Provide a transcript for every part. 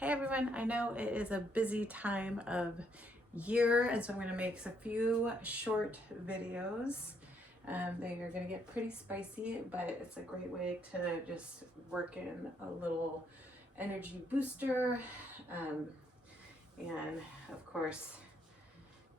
Hey everyone, I know it is a busy time of year, and so I'm going to make a few short videos. They are going to get pretty spicy, but it's a great way to just work in a little energy booster, and of course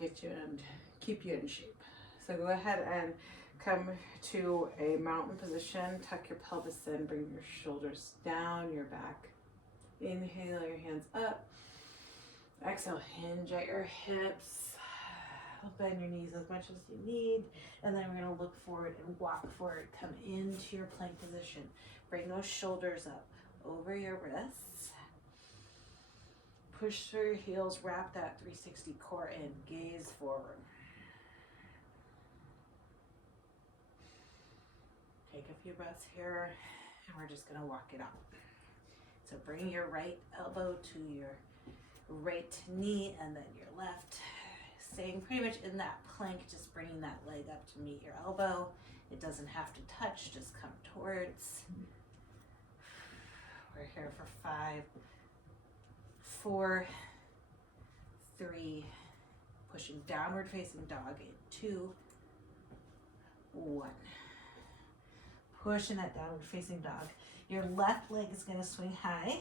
get you and keep you in shape. So go ahead and come to a mountain position, tuck your pelvis in, bring your shoulders down, your back. Inhale your hands up. Exhale, hinge at your hips. Bend your knees as much as you need. And then we're going to look forward and walk forward. Come into your plank position. Bring those shoulders up over your wrists. Push through your heels. Wrap that 360 core in. Gaze forward. Take a few breaths here. And we're just going to walk it out. So bring your right elbow to your right knee and then your left. Staying pretty much in that plank, just bringing that leg up to meet your elbow. It doesn't have to touch, just come towards. We're here for 5, 4, 3, pushing downward facing dog in 2, 1. Pushing that downward facing dog. Your left leg is going to swing high.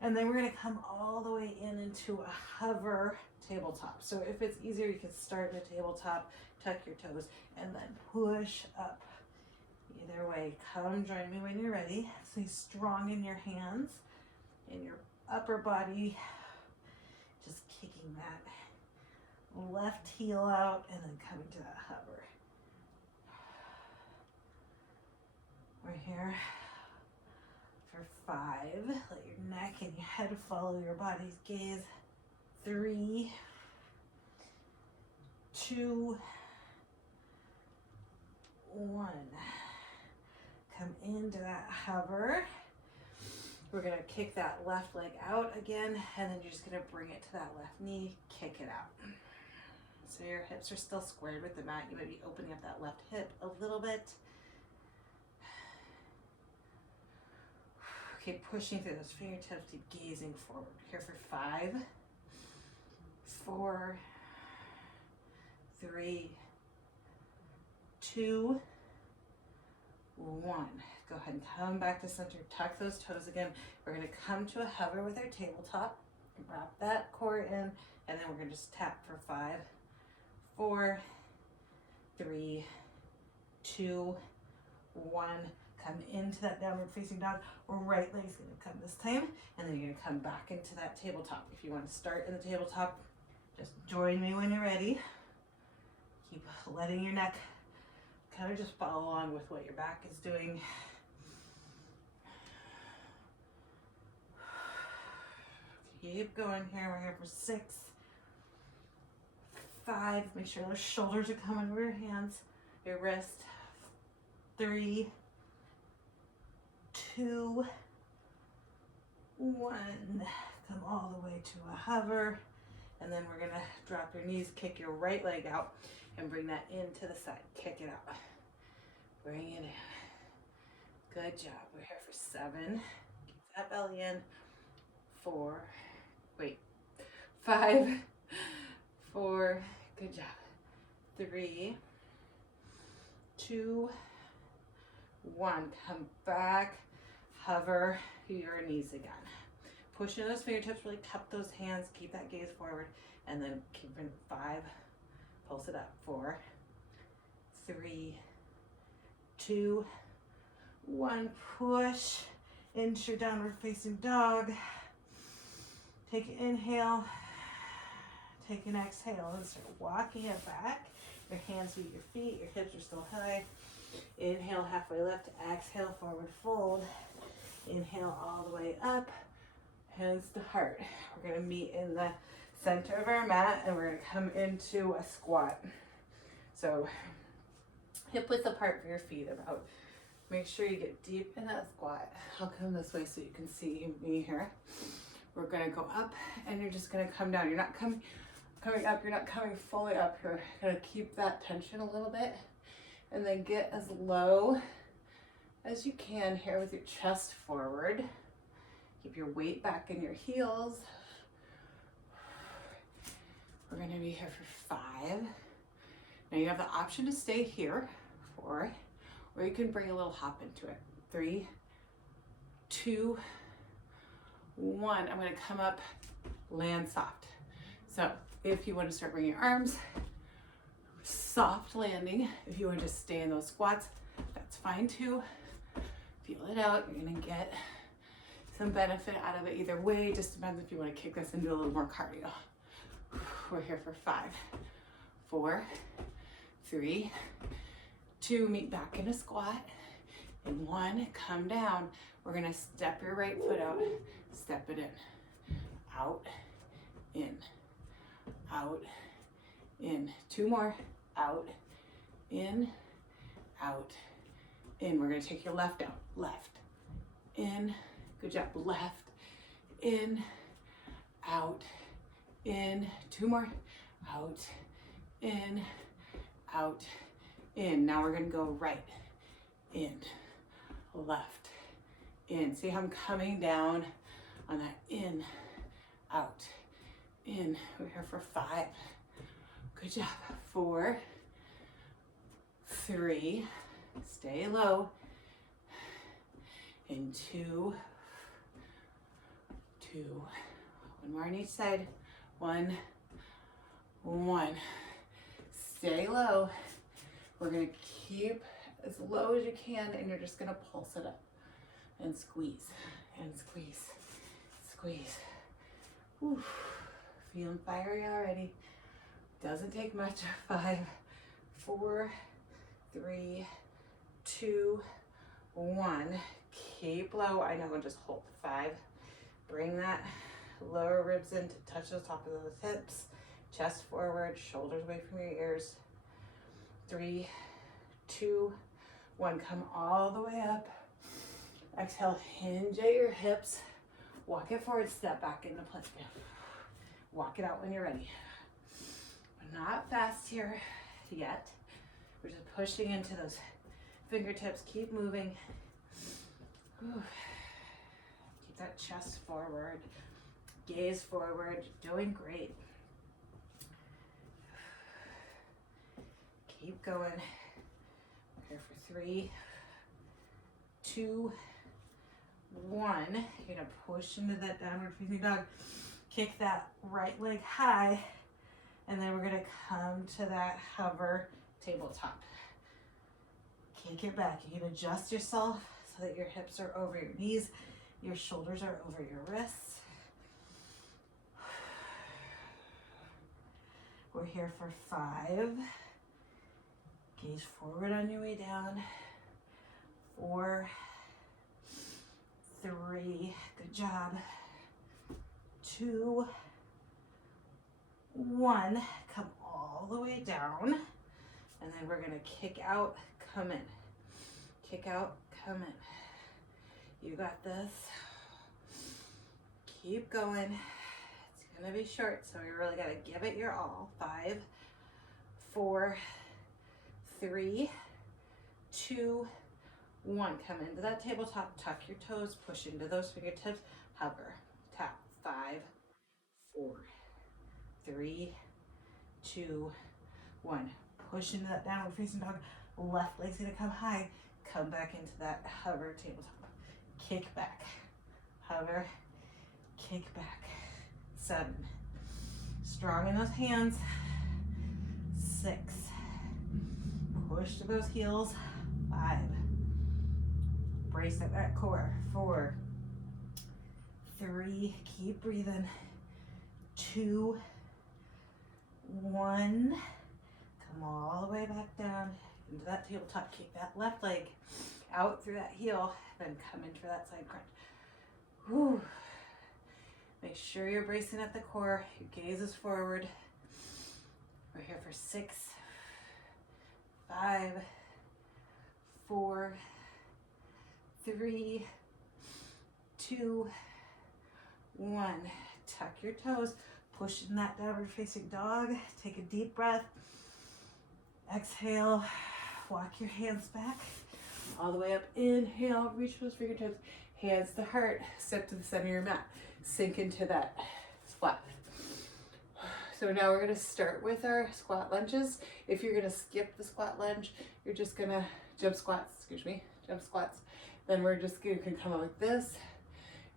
And then we're going to come all the way into a hover tabletop. So if it's easier, you can start in a tabletop, tuck your toes, and then push up. Either way, come join me when you're ready. Stay strong in your hands, in your upper body. Just kicking that left heel out and then coming to that hover. We're here for 5. Let your neck and your head follow your body's gaze. 3, 2, 1. Come into that hover. We're going to kick that left leg out again, and then you're just going to bring it to that left knee, kick it out. So your hips are still squared with the mat. You might be opening up that left hip a little bit. Keep pushing through those fingertips, keep gazing forward. Here for 5, 4, 3, 2, 1. Go ahead and come back to center, tuck those toes again. We're going to come to a hover with our tabletop, wrap that core in, and then we're going to just tap for 5, 4, 3, 2, 1. Come into that downward facing dog. Right leg's going to come this time, and then you're going to come back into that tabletop. If you want to start in the tabletop, just join me when you're ready. Keep letting your neck kind of just follow along with what your back is doing. Keep going here. We're here for 6, 5. Make sure those shoulders are coming over your hands, your wrist. 3, 2, 1. Come all the way to a hover, and then we're going to drop your knees, kick your right leg out, and bring that into the side. Kick it out. Bring it in. Good job. We're here for 7. Keep that belly in. 5, 4. Good job. 3, 2, 1. Come back. Hover your knees again. Push into those fingertips, really cup those hands, keep that gaze forward, and then keep in 5, pulse it up. 4, 3, 2, 1. Push into your downward facing dog. Take an inhale, take an exhale, and start walking it back. Your hands meet your feet, your hips are still high. Inhale, halfway lift, exhale, forward fold. Inhale all the way up, hands to heart. We're going to meet in the center of our mat, and we're going to come into a squat. So hip width apart for your feet about. Make sure you get deep in that squat. I'll come this way so you can see me here. We're going to go up, and you're just going to come down. You're not coming up, you're not coming fully up. You're going to keep that tension a little bit, and then get as low as you can here with your chest forward. Keep your weight back in your heels. We're gonna be here for 5. Now you have the option to stay here, 4, or you can bring a little hop into it. 3, 2, 1. I'm gonna come up, land soft. So if you want to start bringing your arms, soft landing. If you want to just stay in those squats, that's fine too. Feel it out. You're gonna get some benefit out of it either way. Just depends if you want to kick this and do a little more cardio. We're here for 5, 4, 3, 2, meet back in a squat, and 1, come down. We're gonna step your right foot out, step it in, out, in, out, in. 2 more, out, in, out, in. We're gonna take your left out, left, in, good job, left, in, out, in. 2 more, out, in, out, in. Now we're gonna go right, in, left, in. See how I'm coming down on that in, out, in. We're here for 5. Good job. 4, 3, stay low, and 2, 2. 1 more on each side. 1, 1. Stay low. We're gonna keep as low as you can, and you're just gonna pulse it up and squeeze and squeeze, squeeze. Whew. Feeling fiery already. Doesn't take much. 5, 4, 3, 2, 1. Keep low. I know, and just hold. 5. Bring that lower ribs in to touch the top of those hips. Chest forward, shoulders away from your ears. 3, 2, 1. Come all the way up. Exhale, hinge at your hips. Walk it forward, step back into plank. Walk it out when you're ready. We're not fast here yet. We're just pushing into those fingertips. Keep moving. Whew. Keep that chest forward. Gaze forward. You're doing great. Keep going. Here for 3, 2, 1. You're gonna push into that downward facing dog. Kick that right leg high, and then we're gonna come to that hover tabletop. Kick it back. You can adjust yourself so that your hips are over your knees, your shoulders are over your wrists. We're here for 5. Gaze forward on your way down. 4, 3, good job. 2, 1, come all the way down. And then we're gonna kick out, come in. Kick out, come in. You got this. Keep going. It's gonna be short, so you really gotta give it your all. 5, 4, 3, 2, 1. Come into that tabletop, tuck your toes, push into those fingertips, hover, tap. 5, 4, 3, 2, 1. Push into that downward facing dog. Left leg's gonna come high. Come back into that hover tabletop. Kick back, hover, kick back. 7. Strong in those hands. 6. Push to those heels. 5. Brace at that core. 4, 3, keep breathing. 2, 1. Come all the way back down into that tabletop. Kick that left leg out through that heel, then come in for that side crunch. Whew. Make sure you're bracing at the core. Your gaze is forward. We're here for 6, 5, 4, 3, 2, 1. Tuck your toes. Push in that downward facing dog. Take a deep breath. Exhale. Walk your hands back all the way up. Inhale. Reach those fingertips. Hands to heart, step to the center of your mat. Sink into that squat. So now we're gonna start with our squat lunges. If you're gonna skip the squat lunge, you're just gonna jump squats, Then we're just gonna come up like this.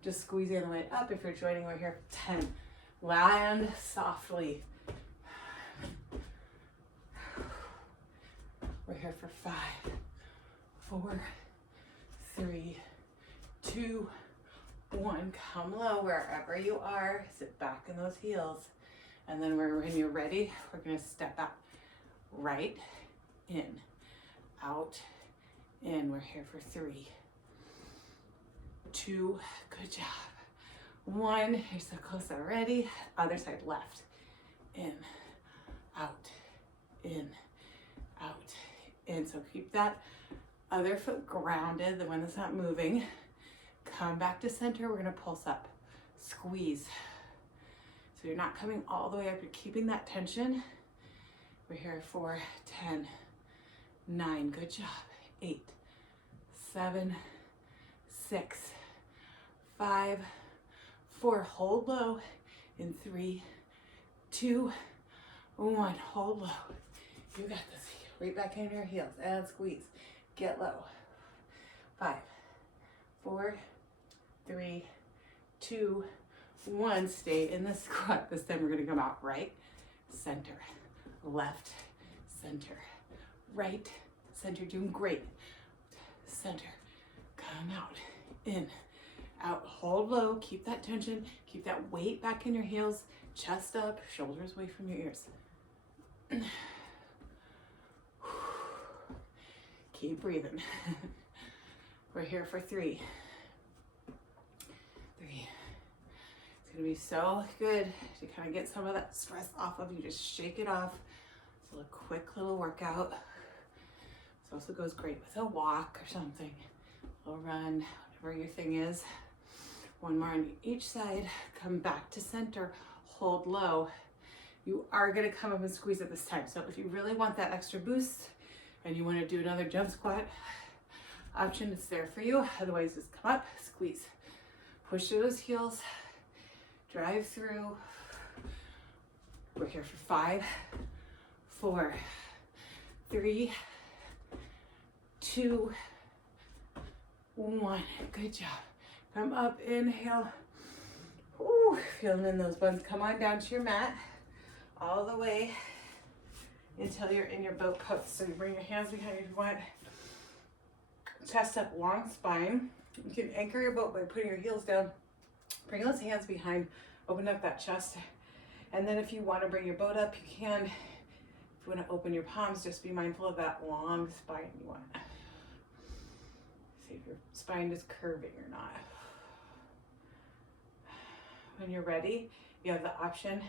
Just squeezing the way up. If you're joining, we're here for 10. Land softly. We're here for 5, 4, 3, 2, 1. Come low wherever you are. Sit back in those heels. And then when you're ready, we're gonna step out. Right, in, out, in. We're here for 3, 2, good job. 1, you're so close already. Other side, left, in, out, in, out, in. So keep that other foot grounded, the one that's not moving. Come back to center, we're gonna pulse up, squeeze. So you're not coming all the way up, you're keeping that tension. We're here for 10, 9, good job. 8, 7, 6, 5, 4, hold low in 3, 2, 1, hold low. You got this. Right back into your heels and squeeze. Get low. 5, 4, 3, 2, 1. Stay in the squat. This time we're gonna come out right, center, left, center, right, center. Doing great. Center. Come out, in, out. Hold low. Keep that tension. Keep that weight back in your heels. Chest up, shoulders away from your ears. Keep breathing. We're here for 3. 3. It's gonna be so good to kind of get some of that stress off of you. Just shake it off. So a quick little workout. This also goes great with a walk or something. A little run, whatever your thing is. 1 more on each side. Come back to center. Hold low. You are gonna come up and squeeze at this time. So if you really want that extra boost and you wanna do another jump squat option, it's there for you. Otherwise, just come up, squeeze. Push through those heels, drive through. We're here for 5, 4, 3, 2, 1. Good job. Come up, inhale. Ooh, feeling in those buns. Come on down to your mat all the way until you're in your boat pose. So you bring your hands behind you if you want. Chest up, long spine. You can anchor your boat by putting your heels down. Bring those hands behind, open up that chest. And then if you want to bring your boat up, you can. If you want to open your palms, just be mindful of that long spine you want. See if your spine is curving or not. When you're ready, you have the option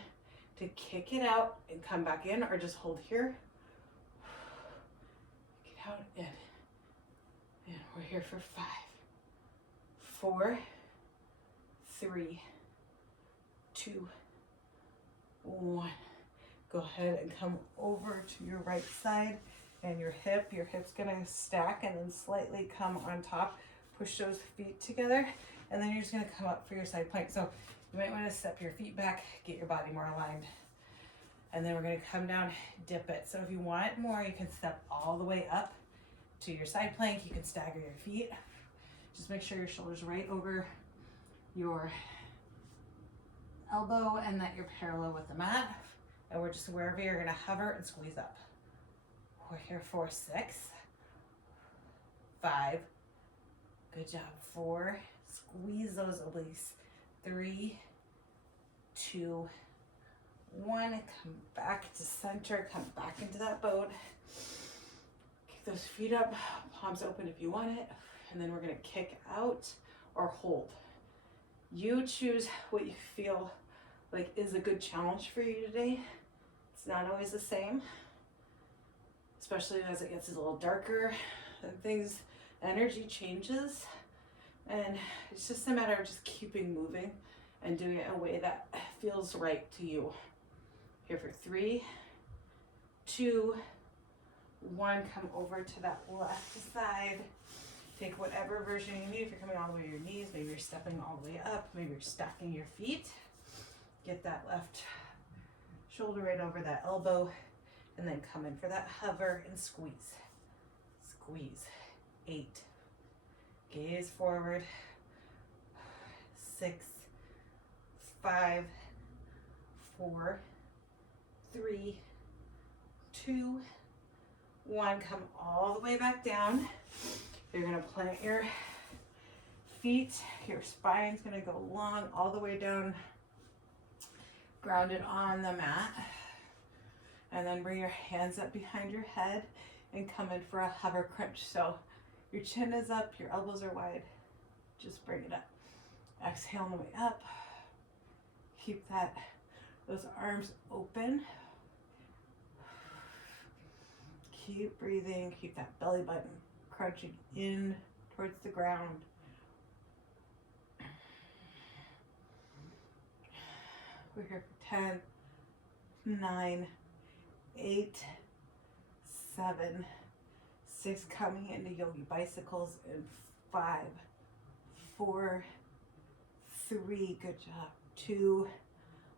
to kick it out and come back in, or just hold here. Kick it out in. And we're here for 5, 4, 3, 2, 1. Go ahead and come over to your right side and your hip's gonna stack and then slightly come on top. Push those feet together, and then you're just gonna come up for your side plank. So you might want to step your feet back, get your body more aligned. And then we're going to come down, dip it. So if you want more, you can step all the way up to your side plank. You can stagger your feet. Just make sure your shoulder's right over your elbow and that you're parallel with the mat. And we're just wherever you're going to hover and squeeze up. We're here for 6, 5, good job, 4, squeeze those obliques, 3, 2, 1, come back to center, come back into that boat. Keep those feet up, palms open if you want it, and then we're gonna kick out or hold. You choose what you feel like is a good challenge for you today. It's not always the same, especially as it gets a little darker and things, energy changes. And it's just a matter of just keeping moving and doing it in a way that feels right to you. Here for 3, 2, 1, come over to that left side Take whatever version you need. If you're coming all the way to your knees, maybe you're stepping all the way up, maybe you're stacking your feet. Get that left shoulder right over that elbow, and then come in for that hover and squeeze. Squeeze. 8. Gaze forward. 6, 5, 4, 3, 2, 1. Come all the way back down. You're gonna plant your feet. Your spine's gonna go long all the way down, grounded on the mat. And then bring your hands up behind your head and come in for a hover crunch. So your chin is up, your elbows are wide. Just bring it up. Exhale on the way up. Keep those arms open. Keep breathing. Keep that belly button crunching in towards the ground. We're here for 10, 9, 8, 7, 6, coming into yogi bicycles in 5, 4, 3, good job, 2,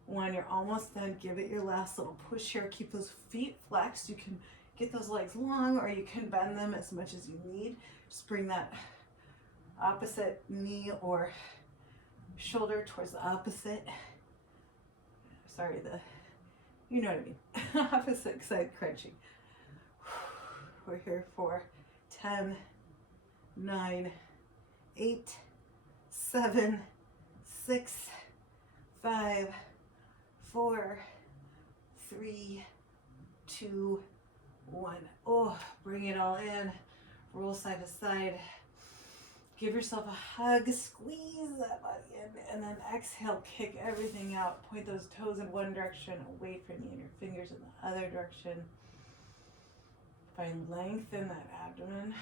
1. You're almost done. Give it your last little push here. Keep those feet flexed. You can get those legs long, or you can bend them as much as you need. Just bring that opposite knee or shoulder towards the opposite. Sorry, you know what I mean. Opposite side crunching. We're here for 10, 9, 8, 7, 6, 5, 4, 3, 2, 1. Oh, bring it all in. Roll side to side. Give yourself a hug. Squeeze that body in. And then exhale, kick everything out. Point those toes in one direction, away from you, and your fingers in the other direction. Find length in that abdomen.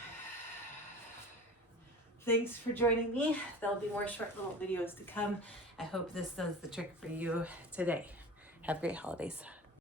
Thanks for joining me. There'll be more short little videos to come. I hope this does the trick for you today. Have great holidays.